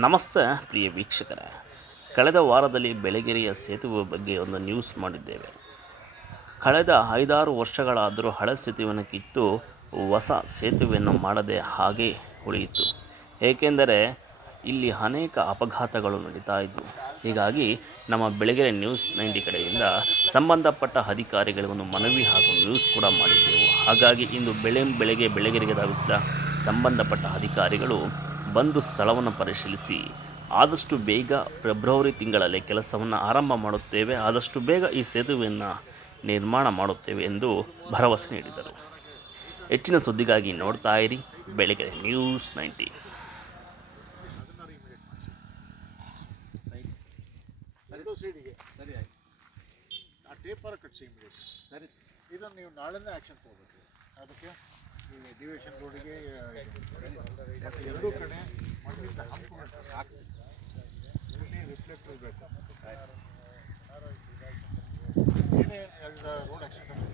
ನಮಸ್ತೆ ಪ್ರಿಯ ವೀಕ್ಷಕರೇ, ಕಳೆದ ವಾರದಲ್ಲಿ ಬೆಳಗೆರೆಯ ಸೇತುವೆ ಬಗ್ಗೆ ಒಂದು ನ್ಯೂಸ್ ಮಾಡಿದ್ದೇವೆ. ಕಳೆದ 5-6 ವರ್ಷಗಳಾದರೂ ಹಳೆ ಸೇತುವೆಯನ್ನು ಕಿತ್ತು ಹೊಸ ಸೇತುವೆಯನ್ನು ಮಾಡದೆ ಹಾಗೆ ಉಳಿಯಿತು. ಏಕೆಂದರೆ ಇಲ್ಲಿ ಅನೇಕ ಅಪಘಾತಗಳು ನಡೀತಾ ಇದ್ದವು. ಹೀಗಾಗಿ ನಮ್ಮ ಬೆಳಗೆರೆ ನ್ಯೂಸ್ 90 ಕಡೆಯಿಂದ ಸಂಬಂಧಪಟ್ಟ ಅಧಿಕಾರಿಗಳಿಗೆ ಒಂದು ಮನವಿ ಹಾಗೂ ನ್ಯೂಸ್ ಕೂಡ ಮಾಡಿದ್ದೆವು. ಹಾಗಾಗಿ ಇಂದು ಬೆಳಗ್ಗೆ ಬೆಳಗೆರೆಗೆ ಧಾವಿಸಿದ ಸಂಬಂಧಪಟ್ಟ ಅಧಿಕಾರಿಗಳು ಬಂದು ಸ್ಥಳವನ್ನು ಪರಿಶೀಲಿಸಿ ಆದಷ್ಟು ಬೇಗ ಫೆಬ್ರವರಿ ತಿಂಗಳಲ್ಲಿ ಕೆಲಸವನ್ನು ಆರಂಭ ಮಾಡುತ್ತೇವೆ, ಆದಷ್ಟು ಬೇಗ ಈ ಸೇತುವೆಯನ್ನು ನಿರ್ಮಾಣ ಮಾಡುತ್ತೇವೆ ಎಂದು ಭರವಸೆ ನೀಡಿದರು. ಹೆಚ್ಚಿನ ಸುದ್ದಿಗಾಗಿ ನೋಡ್ತಾ ಇರಿ ಬೆಳಗೆರೆ ನ್ಯೂಸ್ 90. ಇದನ್ನು ನೀವು ನಾಳೆನೇ ಆ್ಯಕ್ಷನ್ ತೊಗೋಬೇಕು. ಅದಕ್ಕೆ ಈ ಡಿವಿಷನ್ ರೋಡಿಗೆ ಮತ್ತು ಎರಡೂ ಕಡೆ ಮಣ್ಣಿಂದ ಹಂಪುಗಳು ಹಾಕಿ ರಿಫ್ಲೆಕ್ಟರ್ ಬೇಕು. ಏನೇ ರೋಡ್ ಆಕ್ಸಿಡೆಂಟ್